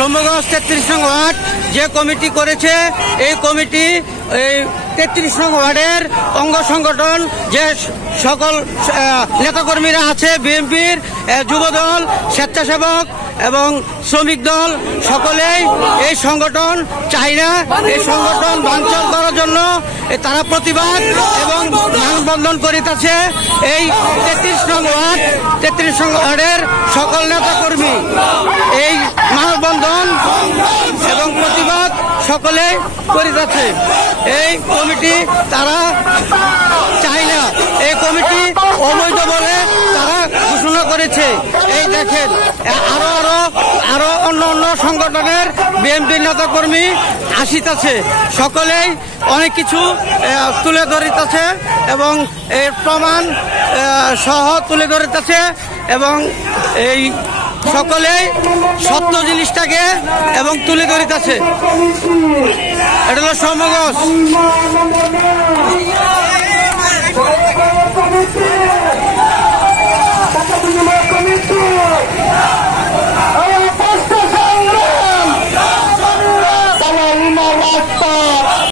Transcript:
সমগঞ্জ 33 নং ওয়ার্ড যে কমিটি করেছে, এই কমিটি এই 33 নং ওয়ার্ডের অঙ্গ সংগঠন যে সকল নেতাকর্মীরা আছে, বিএনপির যুবদল, স্বেচ্ছাসেবক এবং শ্রমিক দল সকলেই এই সংগঠন চায় না। এই সংগঠন ভাঙচুর করার জন্য তারা প্রতিবাদ এবং মানববন্ধন করিতেছে। এই 33 নং ওয়ার্ডের সকল নেতাকর্মী এই মানববন্ধন এবং প্রতিবাদ সকলে করিতেছে। এই কমিটি তারা চায় না, এই কমিটি অবৈধ বলে তারা ঘোষণা করেছে। এই দেখেন আরো অন্য সংগঠনের বিএনপি নেতাকর্মী আসিতেছে, সকলেই অনেক কিছু তুলে ধরিতেছে এবং এর প্রমাণ সহ তুলে ধরিতেছে এবং এই সকলেই সত্য জিনিসটাকে এবং তুলে ধরিতেছে। এটা হলো সমগঞ্জ।